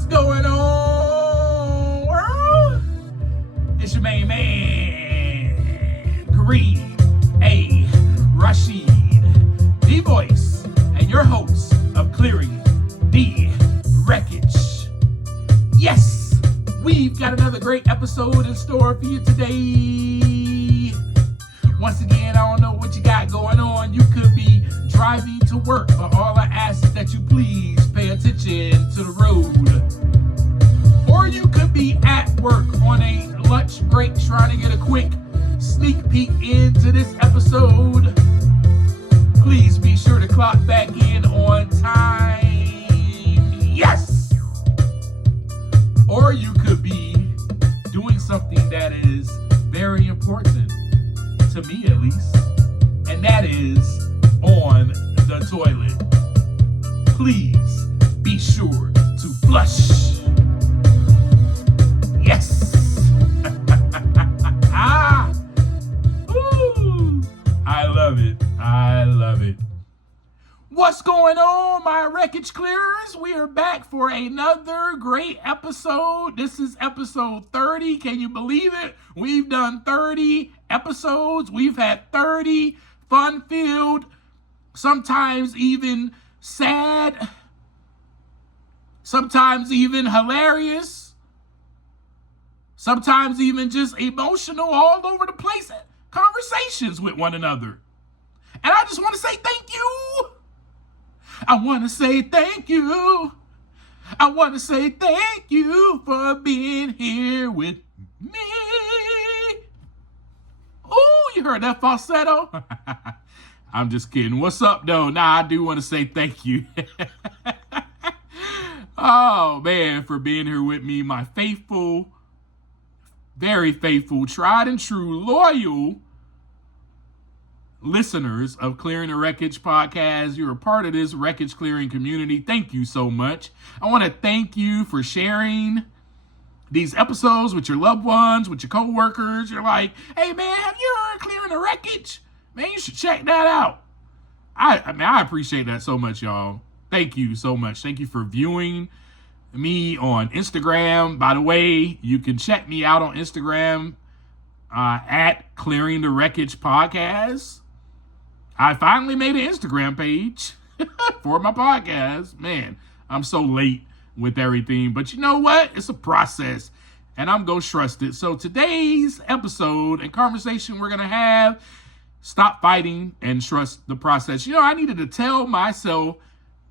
What's going on, world? It's your main man, Kareem A. Rashid, the voice and your host of Clearing the Wreckage. Yes, we've got another great episode in store for you today. Once again, I don't know what you got going on. You could be driving to work, but all I ask is that you please pay attention to the road. Or you could be at work on a lunch break trying to get a quick sneak peek into this episode. Please be sure to clock back in on time. Yes! Or you could be doing something that is very important, to me at least, and that is on the toilet. Please be sure to flush. Yes. Ooh, I love it. I love it. What's going on, my Wreckage Clearers? We are back for another great episode. This is episode 30. Can you believe it? We've done 30 episodes. We've had 30 fun-filled, sometimes even sad, sometimes even hilarious, sometimes even just emotional, all over the place conversations with one another. And I just want to say thank you. I want to say thank you. I want to say thank you for being here with me. Oh, you heard that falsetto? I'm just kidding. What's up, though? Nah, I do want to say thank you. Oh, man, for being here with me. My faithful, very faithful, tried and true, loyal listeners of Clearing the Wreckage podcast. You're a part of this wreckage clearing community. Thank you so much. I want to thank you for sharing these episodes with your loved ones, with your coworkers. You're like, hey man, have you heard Clearing the Wreckage? Man, you should check that out. I appreciate that so much, y'all. Thank you so much. Thank you for viewing me on Instagram. By the way, you can check me out on Instagram at Clearing the Wreckage podcast. I finally made an Instagram page for my podcast. Man, I'm so late with everything. But you know what? It's a process, and I'm going to trust it. So today's episode and conversation we're going to have, stop fighting and trust the process. You know, I needed to tell myself,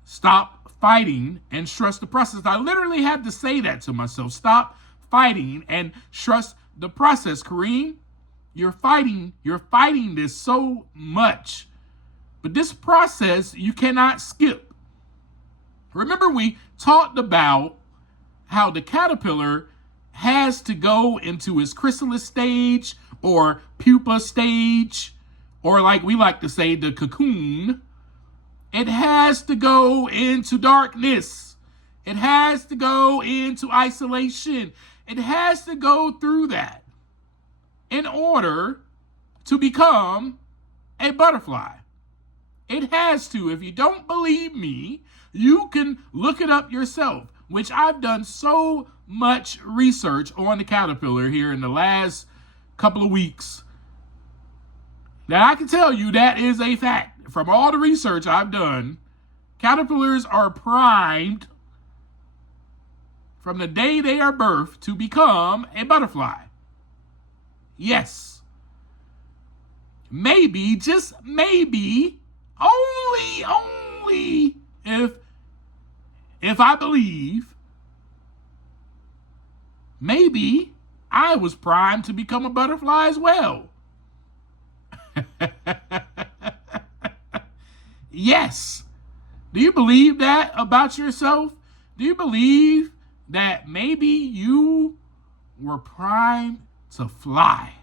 stop fighting and trust the process. I literally had to say that to myself. Stop fighting and trust the process. Kareem, you're fighting this so much. But this process, you cannot skip. Remember, we talked about how the caterpillar has to go into its chrysalis stage or pupa stage, or like we like to say, the cocoon. It has to go into darkness. It has to go into isolation. It has to go through that in order to become a butterfly. It has to. If you don't believe me, you can look it up yourself, which I've done so much research on the caterpillar here in the last couple of weeks that I can tell you that is a fact. From all the research I've done, caterpillars are primed from the day they are birthed to become a butterfly. Yes. Maybe, just maybe, only if I believe, maybe I was primed to become a butterfly as well. Yes. Do you believe that about yourself? Do you believe that maybe you were primed to fly?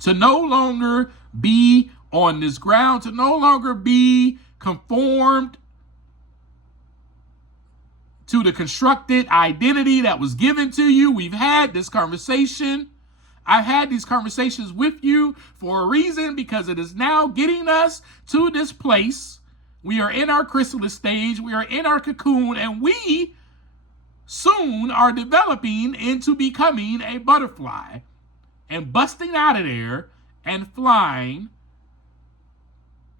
To no longer be on this ground, to no longer be conformed to the constructed identity that was given to you. We've had this conversation. I've had these conversations with you for a reason, because it is now getting us to this place. We are in our chrysalis stage. We are in our cocoon, and we soon are developing into becoming a butterfly and busting out of there and flying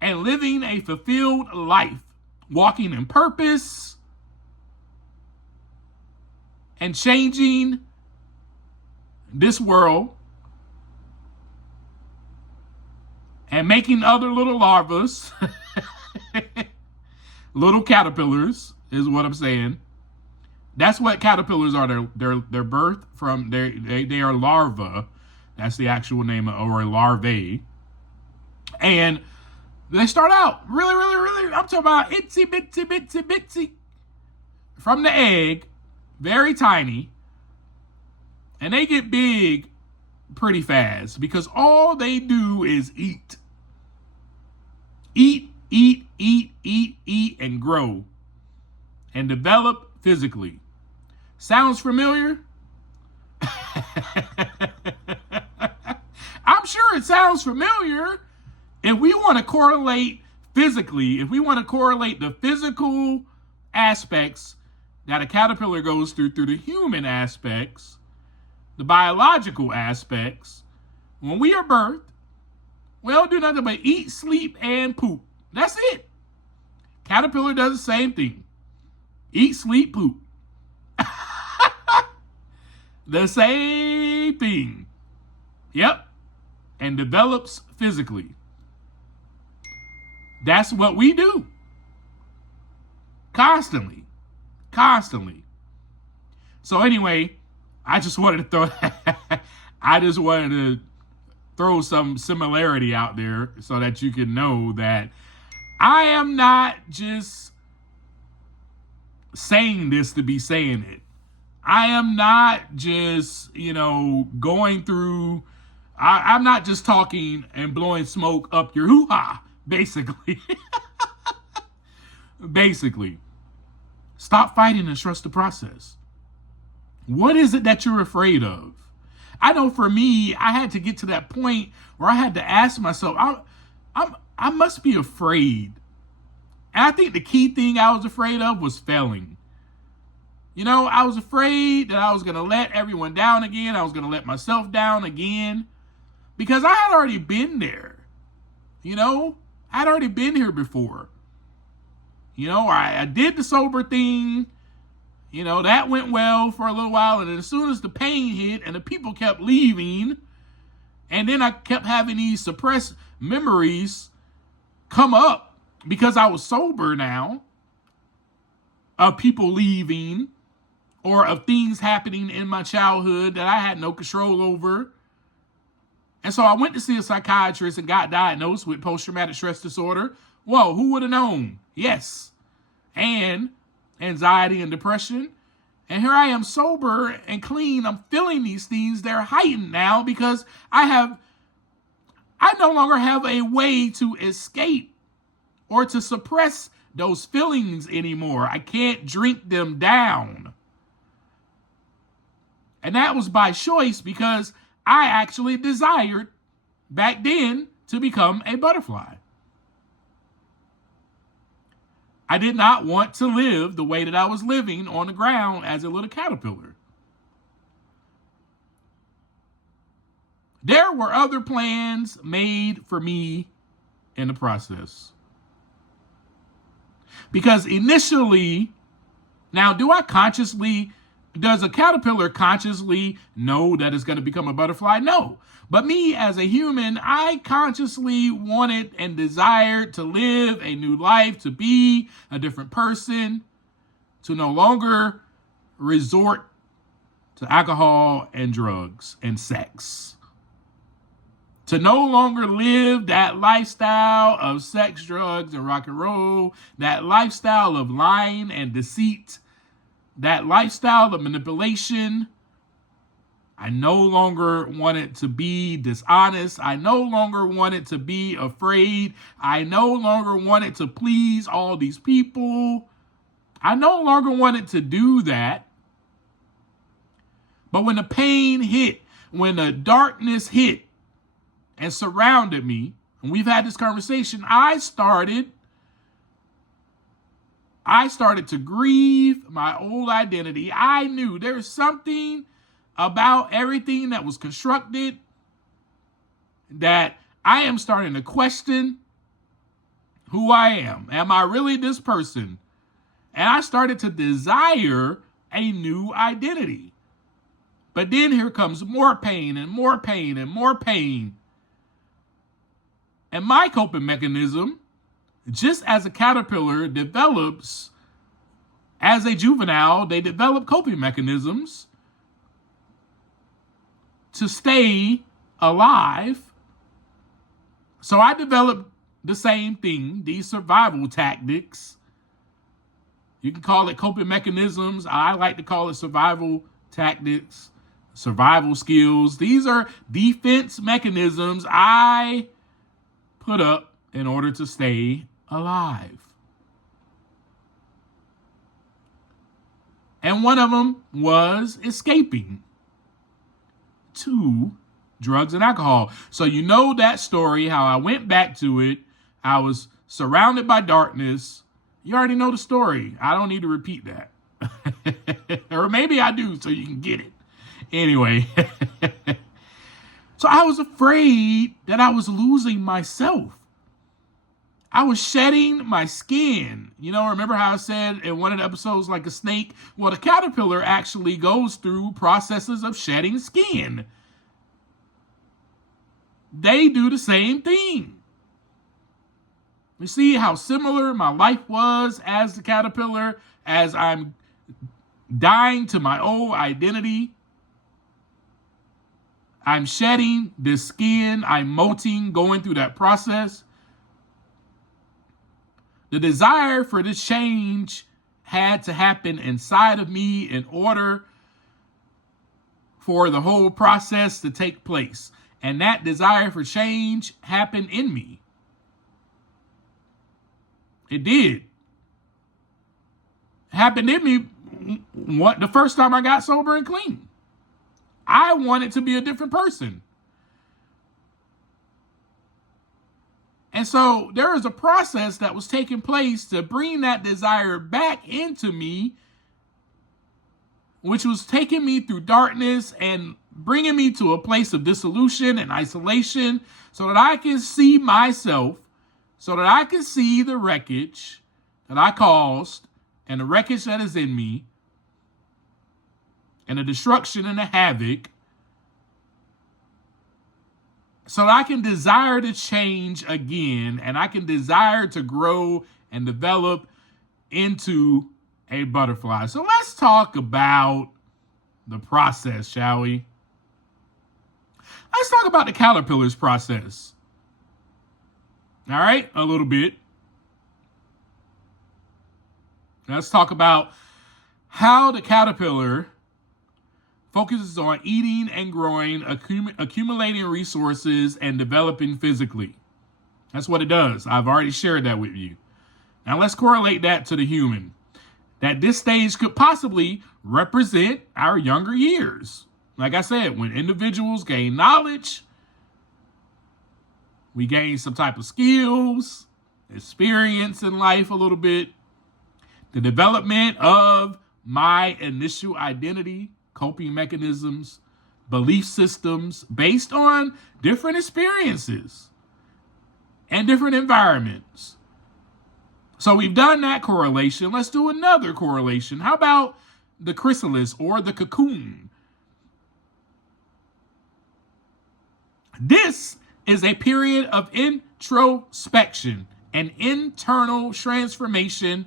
and living a fulfilled life, walking in purpose and changing this world and making other little larvas, little caterpillars is what I'm saying. That's what caterpillars are. They're birth from, they are larvae. That's the actual name, or a larvae. And they start out really, I'm talking about itsy bitsy from the egg, very tiny. And they get big pretty fast because all they do is eat. Eat, and grow and develop physically. Sounds familiar? I'm sure it sounds familiar. If we want to correlate physically, if we want to correlate the physical aspects that a caterpillar goes through the human aspects, the biological aspects, when we are birthed, we don't do nothing but eat, sleep, and poop. That's it. Caterpillar does the same thing. Eat, sleep, poop. The same thing. Yep. And develops physically. That's what we do. Constantly. So anyway, I just wanted to throw some similarity out there so that you can know that I am not just saying this to be saying it. I am not just, going through, I'm not just talking and blowing smoke up your hoo-ha, basically. Basically. Stop fighting and trust the process. What is it that you're afraid of? I know for me, I had to get to that point where I had to ask myself, I must be afraid. And I think the key thing I was afraid of was failing. I was afraid that I was going to let everyone down again. I was going to let myself down again because I had already been there. I'd already been here before. I did the sober thing. That went well for a little while. And then as soon as the pain hit and the people kept leaving, and then I kept having these suppressed memories come up because I was sober now, of people leaving or of things happening in my childhood that I had no control over. And so I went to see a psychiatrist and got diagnosed with post-traumatic stress disorder. Whoa, who would have known? Yes. And anxiety and depression. And here I am sober and clean. I'm feeling these things. They're heightened now because I no longer have a way to escape or to suppress those feelings anymore. I can't drink them down. And that was by choice because I actually desired back then to become a butterfly. I did not want to live the way that I was living on the ground as a little caterpillar. There were other plans made for me in the process. Because initially, now does a caterpillar consciously know that it's going to become a butterfly? No. But me as a human, I consciously wanted and desired to live a new life, to be a different person, to no longer resort to alcohol and drugs and sex. To no longer live that lifestyle of sex, drugs, and rock and roll, that lifestyle of lying and deceit, that lifestyle of manipulation. I no longer wanted to be dishonest. I no longer wanted to be afraid. I no longer wanted to please all these people. I no longer wanted to do that. But when the pain hit, when the darkness hit and surrounded me, and we've had this conversation, I started I started to grieve my old identity. I knew there's something about everything that was constructed that I am starting to question who I am. Am I really this person? And I started to desire a new identity. But then here comes more pain and more pain and more pain. And my coping mechanism, just as a caterpillar develops as a juvenile, they develop coping mechanisms to stay alive. So I developed the same thing, these survival tactics. You can call it coping mechanisms. I like to call it survival tactics, survival skills. These are defense mechanisms I put up in order to stay alive. And one of them was escaping to drugs and alcohol. So you know that story, how I went back to it. I was surrounded by darkness. You already know the story. I don't need to repeat that. Or maybe I do so you can get it. Anyway. So I was afraid that I was losing myself. I was shedding my skin. You know, remember how I said in one of the episodes, like a snake? Well, the caterpillar actually goes through processes of shedding skin. They do the same thing. You see how similar my life was as the caterpillar, as I'm dying to my old identity. I'm shedding this skin. I'm molting, going through that process. The desire for this change had to happen inside of me in order for the whole process to take place. And that desire for change happened in me. It did. It happened in me the first time I got sober and clean. I wanted to be a different person. And so there was a process that was taking place to bring that desire back into me, which was taking me through darkness and bringing me to a place of dissolution and isolation so that I can see myself, so that I can see the wreckage that I caused and the wreckage that is in me and the destruction and the havoc, so that I can desire to change again and I can desire to grow and develop into a butterfly. So let's talk about the process, shall we? Let's talk about the caterpillar's process. All right, a little bit. Let's talk about how the caterpillar focuses on eating and growing, accumulating resources, and developing physically. That's what it does. I've already shared that with you. Now let's correlate that to the human. That this stage could possibly represent our younger years. Like I said, when individuals gain knowledge, we gain some type of skills, experience in life a little bit, the development of my initial identity, coping mechanisms, belief systems based on different experiences and different environments. So we've done that correlation. Let's do another correlation. How about the chrysalis or the cocoon? This is a period of introspection and internal transformation.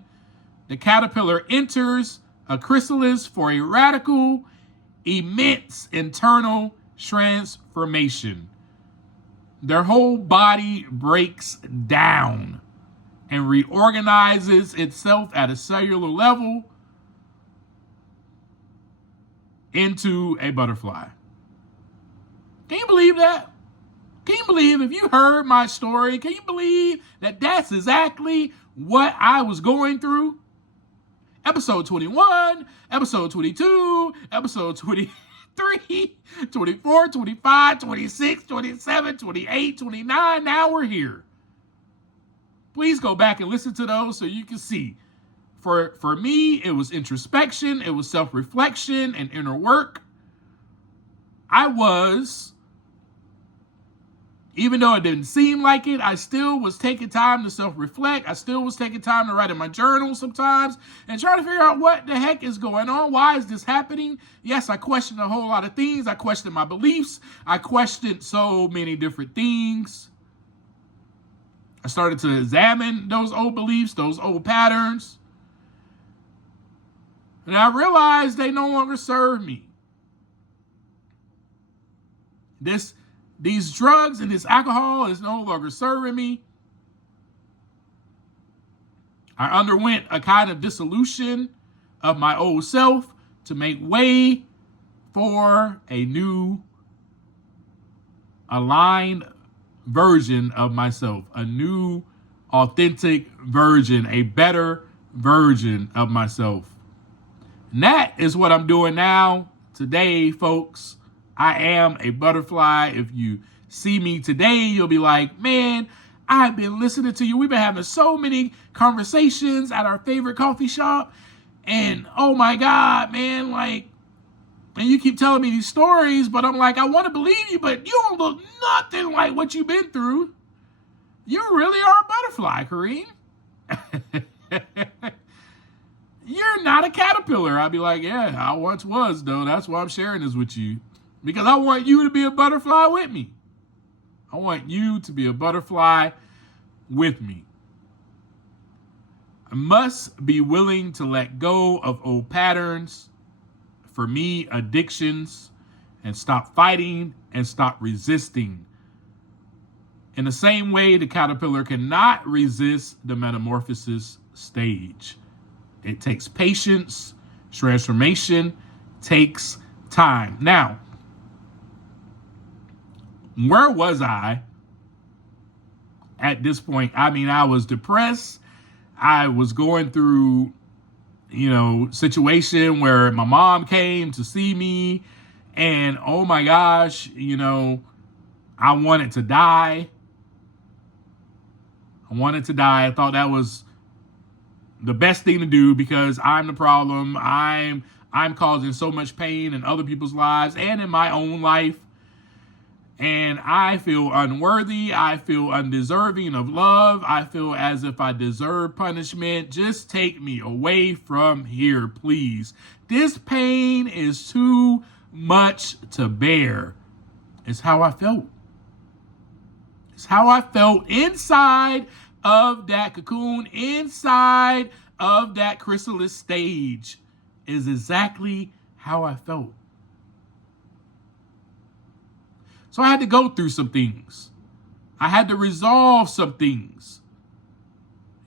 The caterpillar enters a chrysalis for a radical, immense internal transformation. Their whole body breaks down and reorganizes itself at a cellular level into a butterfly. Can you believe that? Can you believe, if you heard my story, can you believe that that's exactly what I was going through? Episode 21, episode 22, episode 23, 24, 25, 26, 27, 28, 29. Now we're here. Please go back and listen to those so you can see For me, it was introspection, it was self-reflection and inner work. Even though it didn't seem like it, I still was taking time to self-reflect. I still was taking time to write in my journal sometimes and try to figure out what the heck is going on. Why is this happening? Yes, I questioned a whole lot of things. I questioned my beliefs. I questioned so many different things. I started to examine those old beliefs, those old patterns. And I realized they no longer serve me. These drugs and this alcohol is no longer serving me. I underwent a kind of dissolution of my old self to make way for a new, aligned version of myself, a new, authentic version, a better version of myself. And that is what I'm doing now, today, folks. I am a butterfly. If you see me today, you'll be like, man, I've been listening to you. We've been having so many conversations at our favorite coffee shop. And oh my God, man, like, and you keep telling me these stories, but I'm like, I want to believe you, but you don't look nothing like what you've been through. You really are a butterfly, Kareem. You're not a caterpillar. I'd be like, yeah, I once was, though. That's why I'm sharing this with you. Because I want you to be a butterfly with me. I want you to be a butterfly with me. I must be willing to let go of old patterns, for me, addictions, and stop fighting and stop resisting. In the same way, the caterpillar cannot resist the metamorphosis stage. It takes patience. Transformation takes time. Now, where was I at this point? I mean, I was depressed. I was going through, situation where my mom came to see me, and oh my gosh, I wanted to die. I thought that was the best thing to do because I'm the problem. I'm causing so much pain in other people's lives and in my own life. And I feel unworthy. I feel undeserving of love. I feel as if I deserve punishment. Just take me away from here, please. This pain is too much to bear. It's how I felt. It's how I felt inside of that cocoon, inside of that chrysalis stage, is exactly how I felt. So I had to go through some things. I had to resolve some things.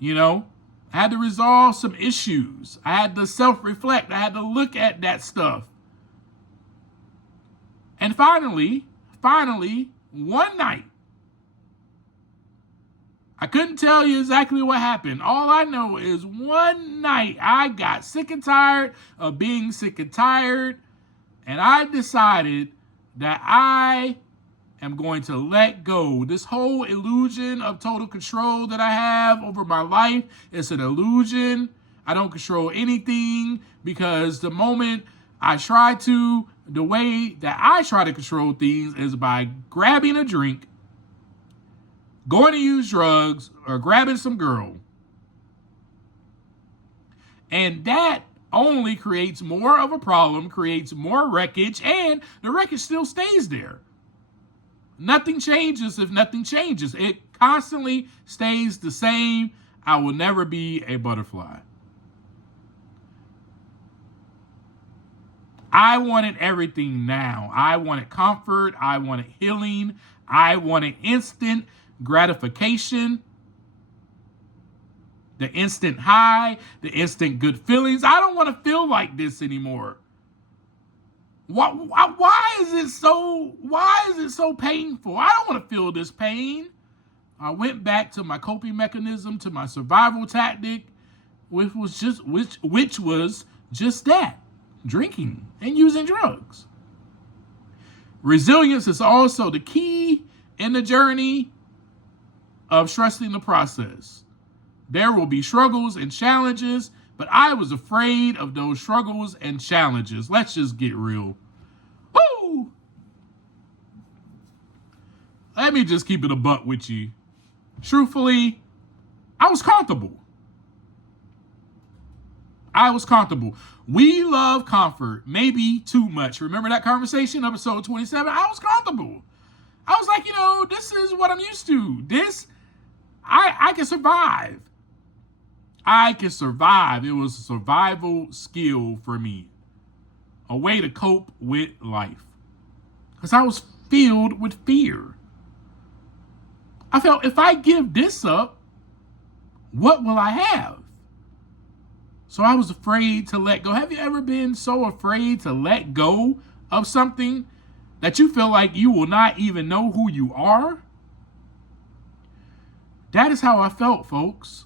I had to resolve some issues. I had to self-reflect. I had to look at that stuff. And finally, one night, I couldn't tell you exactly what happened. All I know is one night I got sick and tired of being sick and tired, and I decided that I am going to let go. This whole illusion of total control that I have over my life is an illusion. I don't control anything because the moment I try to, the way that I try to control things is by grabbing a drink, going to use drugs, or grabbing some girl. And that only creates more of a problem, creates more wreckage, and the wreckage still stays there. Nothing changes if nothing changes. It constantly stays the same. I will never be a butterfly. I wanted everything now. I wanted comfort. I wanted healing. I wanted instant gratification. The instant high, the instant good feelings. I don't want to feel like this anymore. Why is it so painful? I don't want to feel this pain. I went back to my coping mechanism, to my survival tactic, which was just that, drinking and using drugs. Resilience is also the key in the journey of trusting the process. There will be struggles and challenges, but I was afraid of those struggles and challenges. Let's just get real. Woo! Let me just keep it a buck with you. Truthfully, I was comfortable. I was comfortable. We love comfort, maybe too much. Remember that conversation, episode 27? I was comfortable. I was like, this is what I'm used to. I can survive. I can survive. It was a survival skill for me. A way to cope with life. Because I was filled with fear. I felt if I give this up, what will I have? So I was afraid to let go. Have you ever been so afraid to let go of something that you feel like you will not even know who you are? That is how I felt, folks.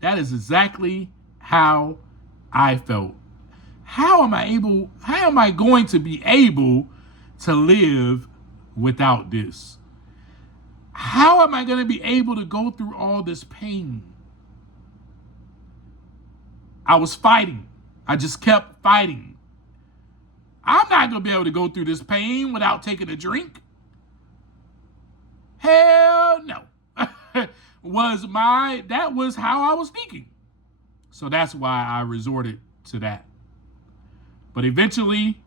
That is exactly how I felt. How am I going to be able to live without this? How am I going to be able to go through all this pain? I was fighting. I just kept fighting. I'm not going to be able to go through this pain without taking a drink. Hell no. That was how I was thinking. So that's why I resorted to that. But eventually,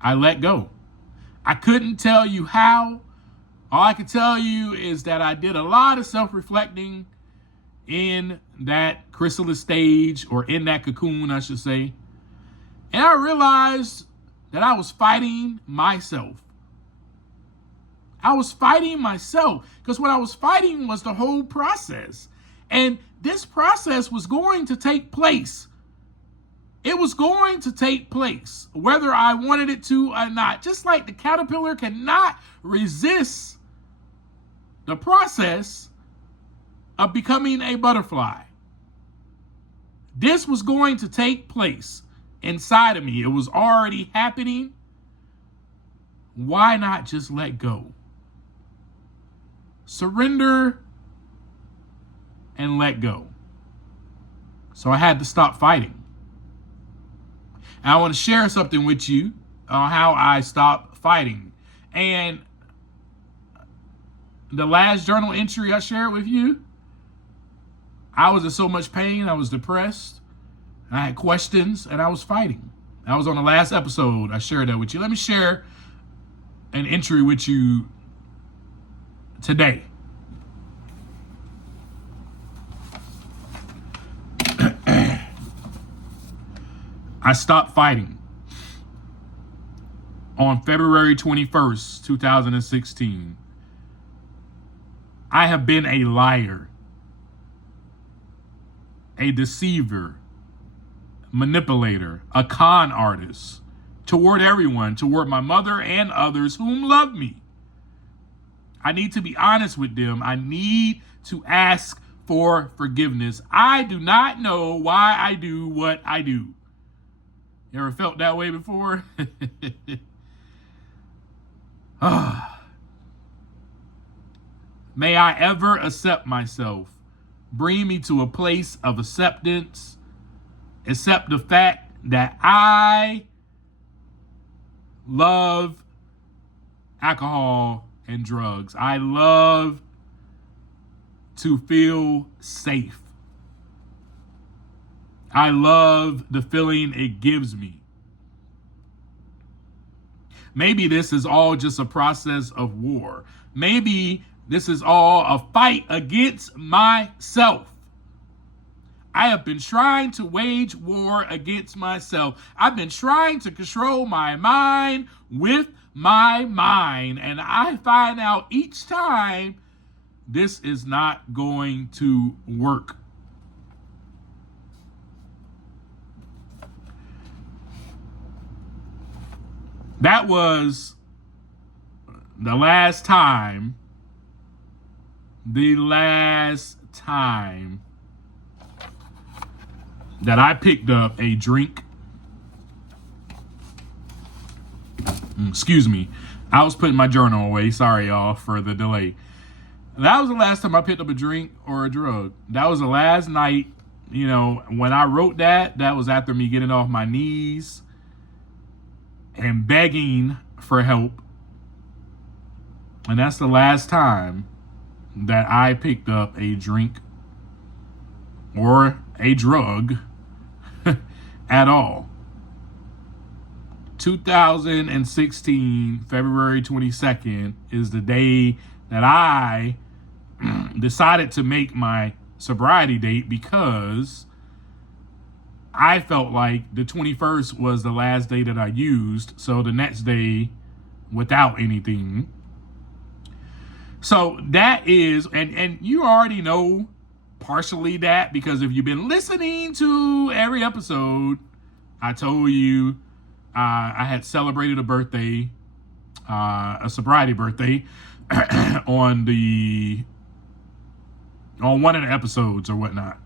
I let go. I couldn't tell you how. All I can tell you is that I did a lot of self-reflecting in that chrysalis stage, or in that cocoon, I should say. And I realized that I was fighting myself. I was fighting myself because what I was fighting was the whole process. And this process was going to take place. It was going to take place, whether I wanted it to or not. Just like the caterpillar cannot resist the process of becoming a butterfly. This was going to take place inside of me. It was already happening. Why not just let go? Surrender and let go. So I had to stop fighting. And I want to share something with you on how I stopped fighting. And the last journal entry I shared with you, I was in so much pain, I was depressed, and I had questions, and I was fighting. That was on the last episode. I shared that with you. Let me share an entry with you today. I stopped fighting on February 21st, 2016. I have been a liar, a deceiver, manipulator, a con artist toward everyone, toward my mother and others whom love me. I need to be honest with them. I need to ask for forgiveness. I do not know why I do what I do. You ever felt that way before? May I ever accept myself. Bring me to a place of acceptance. Accept the fact that I love alcohol and drugs. I love to feel safe. I love the feeling it gives me. Maybe this is all just a process of war. Maybe this is all a fight against myself. I have been trying to wage war against myself. I've been trying to control my mind with my mind. And I find out each time this is not going to work. That was the last time that I picked up a drink. Excuse me. I was putting my journal away. Sorry, y'all, for the delay. That was the last time I picked up a drink or a drug. That was the last night when I wrote that was after me getting off my knees and begging for help. And that's the last time that I picked up a drink or a drug at all. 2016, February 22nd is the day that I decided to make my sobriety date, because I felt like the 21st was the last day that I used. So the next day without anything. So that is, and you already know partially that, because if you've been listening to every episode, I told you I had celebrated a birthday, a sobriety birthday on one of the episodes or whatnot,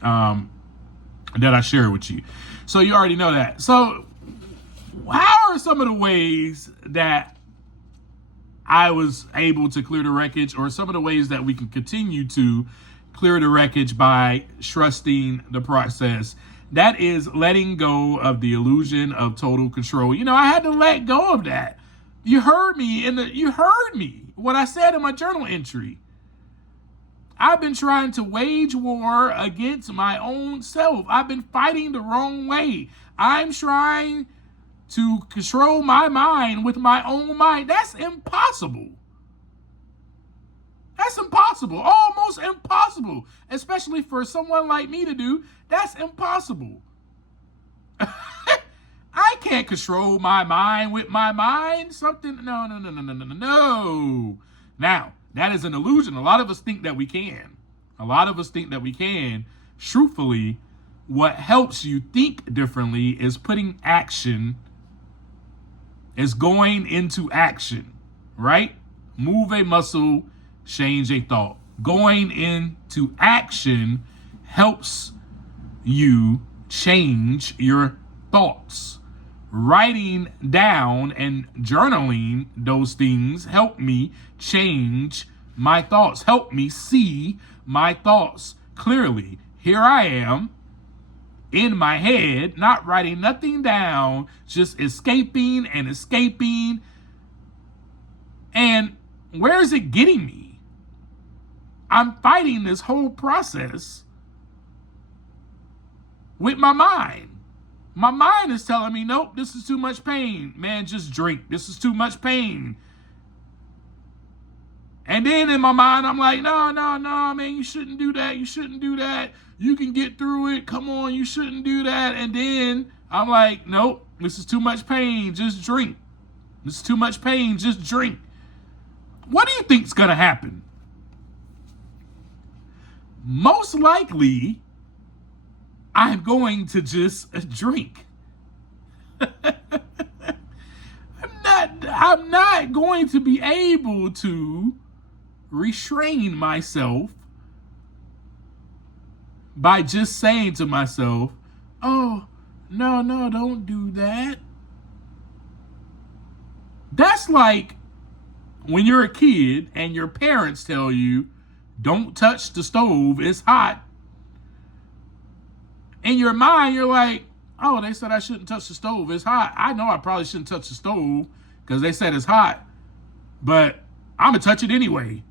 that I share with you. So you already know that. So how are some of the ways that I was able to clear the wreckage, or some of the ways that we can continue to clear the wreckage by trusting the process? That is letting go of the illusion of total control. I had to let go of that. You heard me what I said in my journal entry. I've been trying to wage war against my own self. I've been fighting the wrong way. I'm trying to control my mind with my own mind. That's impossible. That's impossible. Almost impossible. Especially for someone like me to do. That's impossible. I can't control my mind with my mind. No. Now, that is an illusion. A lot of us think that we can. Truthfully, what helps you think differently is going into action, right? Move a muscle, change a thought. Going into action helps you change your thoughts. Writing down and journaling those things help me change my thoughts, help me see my thoughts clearly. Here I am in my head, not writing nothing down, just escaping. And where is it getting me? I'm fighting this whole process with my mind. My mind is telling me, nope, this is too much pain. Man, just drink. This is too much pain. And then in my mind, I'm like, no, man, you shouldn't do that. You can get through it. Come on, you shouldn't do that. And then I'm like, nope, this is too much pain. Just drink. This is too much pain. Just drink. What do you think's going to happen? Most likely, I'm going to just drink. I'm not going to be able to restrain myself by just saying to myself, oh, no, don't do that. That's like when you're a kid and your parents tell you, don't touch the stove, it's hot. In your mind, you're like, oh, they said I shouldn't touch the stove, it's hot. I know I probably shouldn't touch the stove because they said it's hot, but I'm going to touch it anyway.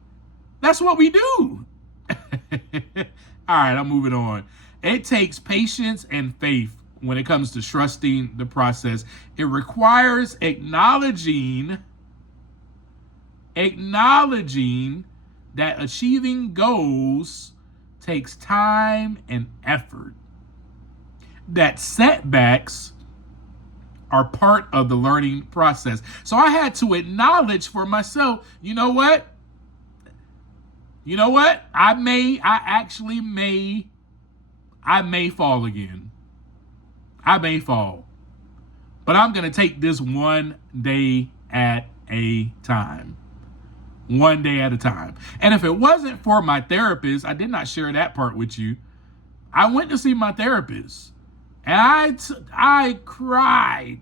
That's what we do. All right, I'm moving on. It takes patience and faith when it comes to trusting the process. It requires acknowledging that achieving goals takes time and effort. That setbacks are part of the learning process. So I had to acknowledge for myself, you know what? I may fall again. I may fall. But I'm going to take this one day at a time. One day at a time. And if it wasn't for my therapist, I did not share that part with you. I went to see my therapist. And I cried.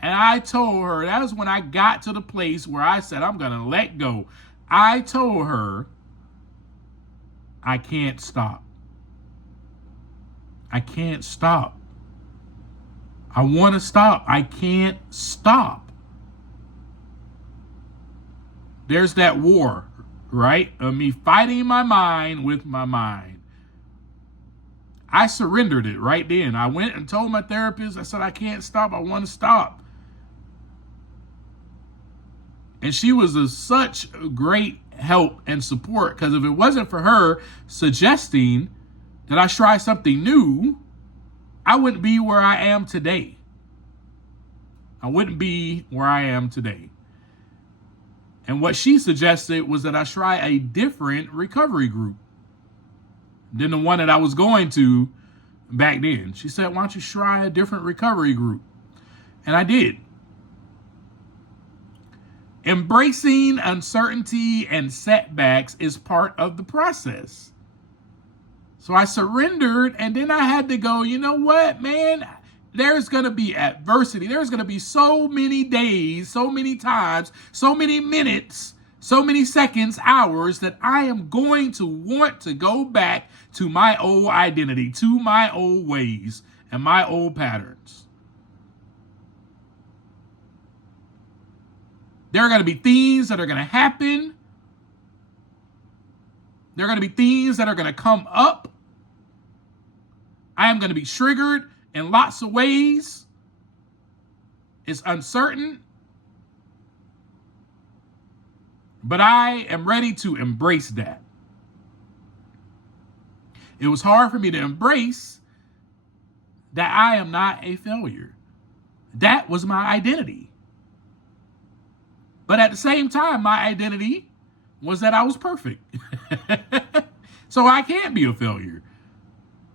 And I told her, that was when I got to the place where I said, I'm going to let go. I told her, I can't stop. I can't stop. I want to stop. I can't stop. There's that war, right? Of me fighting my mind with my mind. I surrendered it right then. I went and told my therapist, I said, I can't stop. I want to stop. And she was such great help and support, because if it wasn't for her suggesting that I try something new, I wouldn't be where I am today. I wouldn't be where I am today. And what she suggested was that I try a different recovery group than the one that I was going to back then. She said, why don't you try a different recovery group? And I did. Embracing uncertainty and setbacks is part of the process. So I surrendered, and then I had to go, you know what, man? There's going to be adversity. There's going to be so many days, so many times, so many minutes, so many seconds, hours that I am going to want to go back to my old identity, to my old ways and my old patterns. There are going to be things that are going to happen. There are going to be things that are going to come up. I am going to be triggered in lots of ways. It's uncertain. But I am ready to embrace that. It was hard for me to embrace that I am not a failure. That was my identity. But at the same time, my identity was that I was perfect. So I can't be a failure.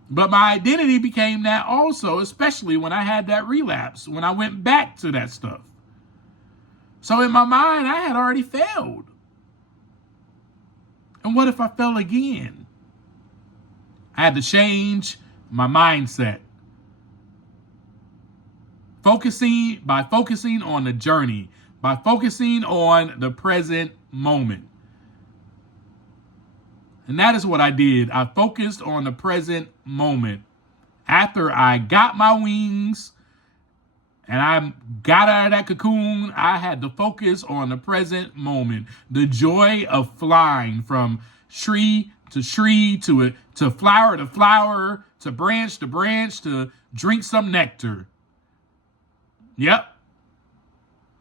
But my identity became that also, especially when I had that relapse, when I went back to that stuff. So in my mind, I had already failed. And what if I fell again? I had to change my mindset. By focusing on the journey, by focusing on the present moment. And that is what I did. I focused on the present moment. After I got my wings and I got out of that cocoon, I had to focus on the present moment. The joy of flying from tree to tree, to flower to flower, to branch, to drink some nectar. Yep.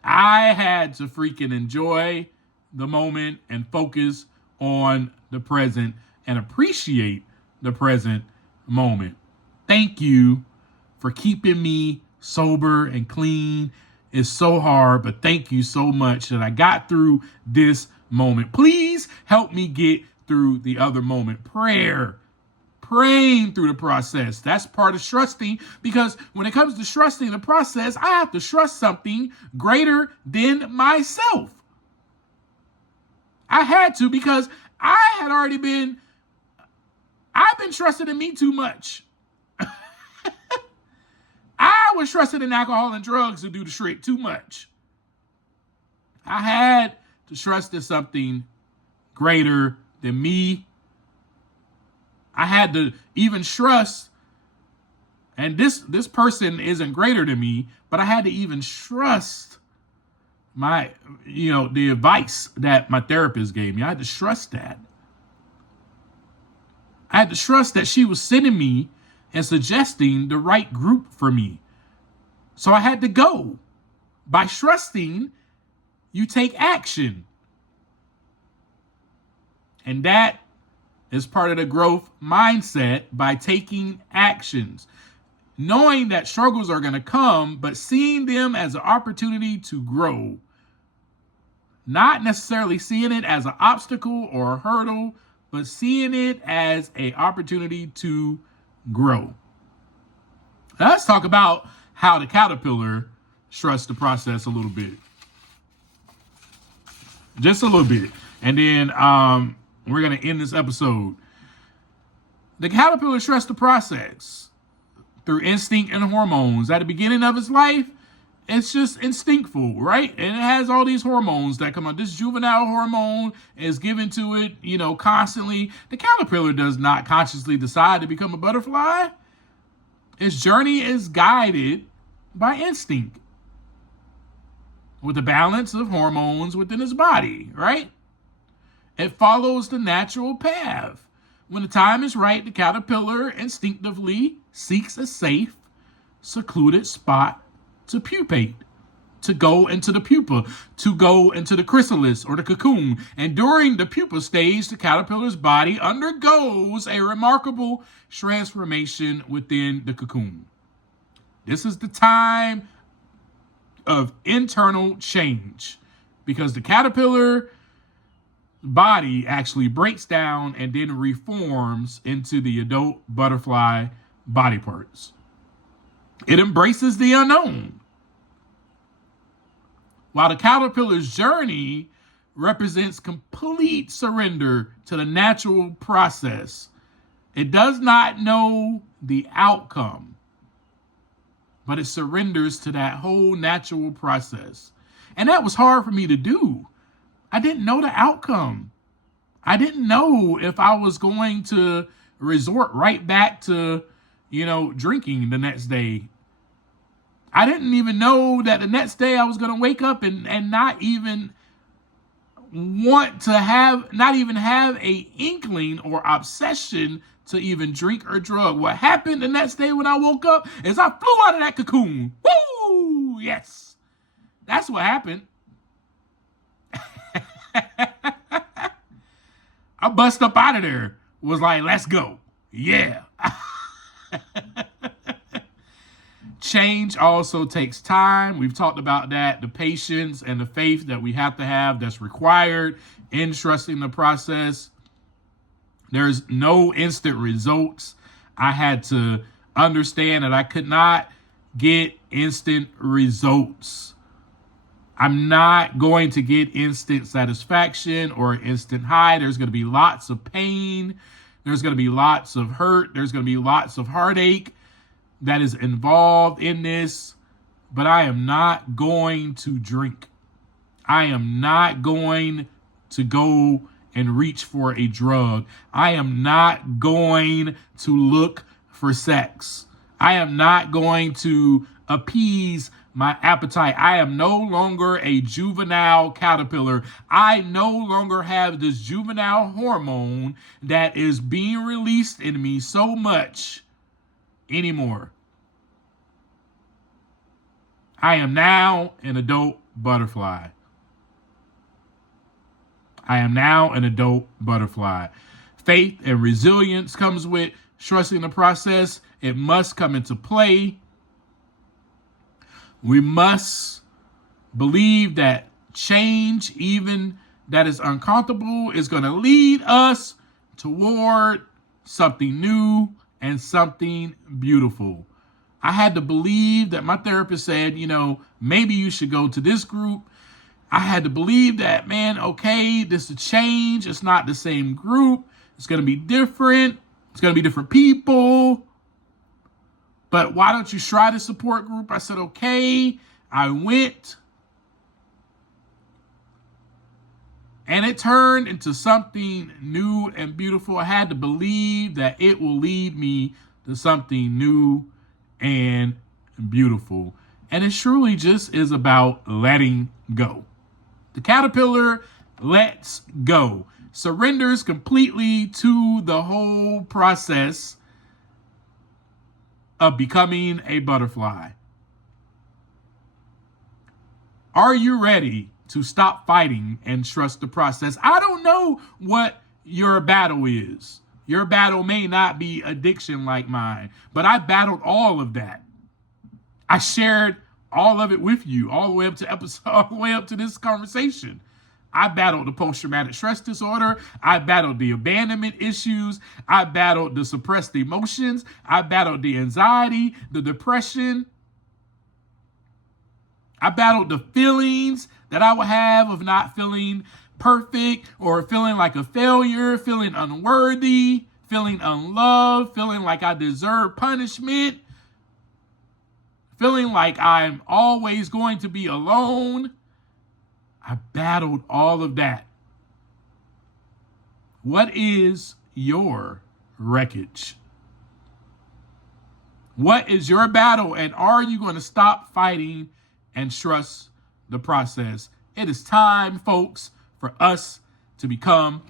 I had to freaking enjoy the moment and focus on the present and appreciate the present moment. Thank you for keeping me sober and clean. It's so hard, but thank you so much that I got through this moment. Please help me get through the other moment. Praying through the process. That's part of trusting, because when it comes to trusting the process, I have to trust something greater than myself. I had to, because I've been trusted in me too much. I was trusted in alcohol and drugs to do the trick too much. I had to trust in something greater than me. I had to even trust, and this person isn't greater than me, but I had to even trust the advice that my therapist gave me. I had to trust that. I had to trust that she was sending me and suggesting the right group for me. So I had to go. By trusting, you take action. And that is part of the growth mindset, by taking actions. Knowing that struggles are going to come, but seeing them as an opportunity to grow. Not necessarily seeing it as an obstacle or a hurdle, but seeing it as an opportunity to grow. Now let's talk about how the caterpillar trusts the process a little bit. Just a little bit. And then we're going to end this episode. The caterpillar trusts the process through instinct and hormones. At the beginning of its life, it's just instinctful, right? And it has all these hormones that come out. This juvenile hormone is given to it, constantly. The caterpillar does not consciously decide to become a butterfly. Its journey is guided by instinct with the balance of hormones within its body, right? It follows the natural path. When the time is right, the caterpillar instinctively seeks a safe, secluded spot to pupate, to go into the pupa, to go into the chrysalis or the cocoon. And during the pupa stage, the caterpillar's body undergoes a remarkable transformation within the cocoon. This is the time of internal change because the caterpillar body actually breaks down and then reforms into the adult butterfly body parts. It embraces the unknown. While the caterpillar's journey represents complete surrender to the natural process, it does not know the outcome, but it surrenders to that whole natural process. And that was hard for me to do. I didn't know the outcome. I didn't know if I was going to resort right back to, drinking the next day. I didn't even know that the next day I was going to wake up and not even have a inkling or obsession to even drink or drug. What happened the next day when I woke up is I flew out of that cocoon. Woo! Yes. That's what happened. I bust up out of there. Was like, let's go. Yeah. Change also takes time. We've talked about that. The patience and the faith that we have to have that's required in trusting the process. There's no instant results. I had to understand that I could not get instant results. I'm not going to get instant satisfaction or instant high. There's going to be lots of pain. There's going to be lots of hurt. There's going to be lots of heartache that is involved in this. But I am not going to drink. I am not going to go and reach for a drug. I am not going to look for sex. I am not going to appease my appetite. I am no longer a juvenile caterpillar. I no longer have this juvenile hormone that is being released in me so much anymore. I am now an adult butterfly. I am now an adult butterfly. Faith and resilience comes with trusting the process. It must come into play. We must believe that change, even that is uncomfortable, is going to lead us toward something new and something beautiful. I had to believe that my therapist said, maybe you should go to this group. I had to believe that, okay, this is a change. It's not the same group. It's going to be different. It's going to be different people. But why don't you try the support group? I said, okay. I went. And it turned into something new and beautiful. I had to believe that it will lead me to something new and beautiful. And it truly just is about letting go. The caterpillar lets go, surrenders completely to the whole process of becoming a butterfly. Are you ready to stop fighting and trust the process? I don't know what your battle is. Your battle may not be addiction like mine, but I battled all of that. I shared all of it with you, all the way up to this conversation. I battled the post-traumatic stress disorder. I battled the abandonment issues. I battled the suppressed emotions. I battled the anxiety, the depression. I battled the feelings that I would have of not feeling perfect or feeling like a failure, feeling unworthy, feeling unloved, feeling like I deserve punishment, feeling like I'm always going to be alone. I battled all of that. What is your wreckage? What is your battle, and are you going to stop fighting and trust the process? It is time, folks, for us to become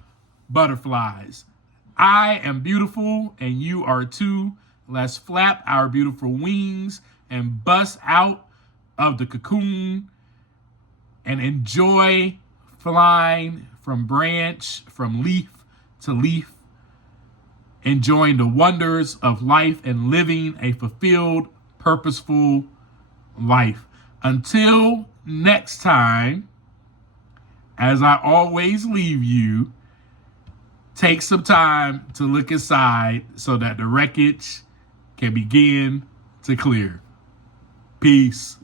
butterflies. I am beautiful, and you are too. Let's flap our beautiful wings and bust out of the cocoon and enjoy flying from branch, from leaf to leaf, enjoying the wonders of life and living a fulfilled, purposeful life. Until next time, as I always leave you, take some time to look inside so that the wreckage can begin to clear. Peace.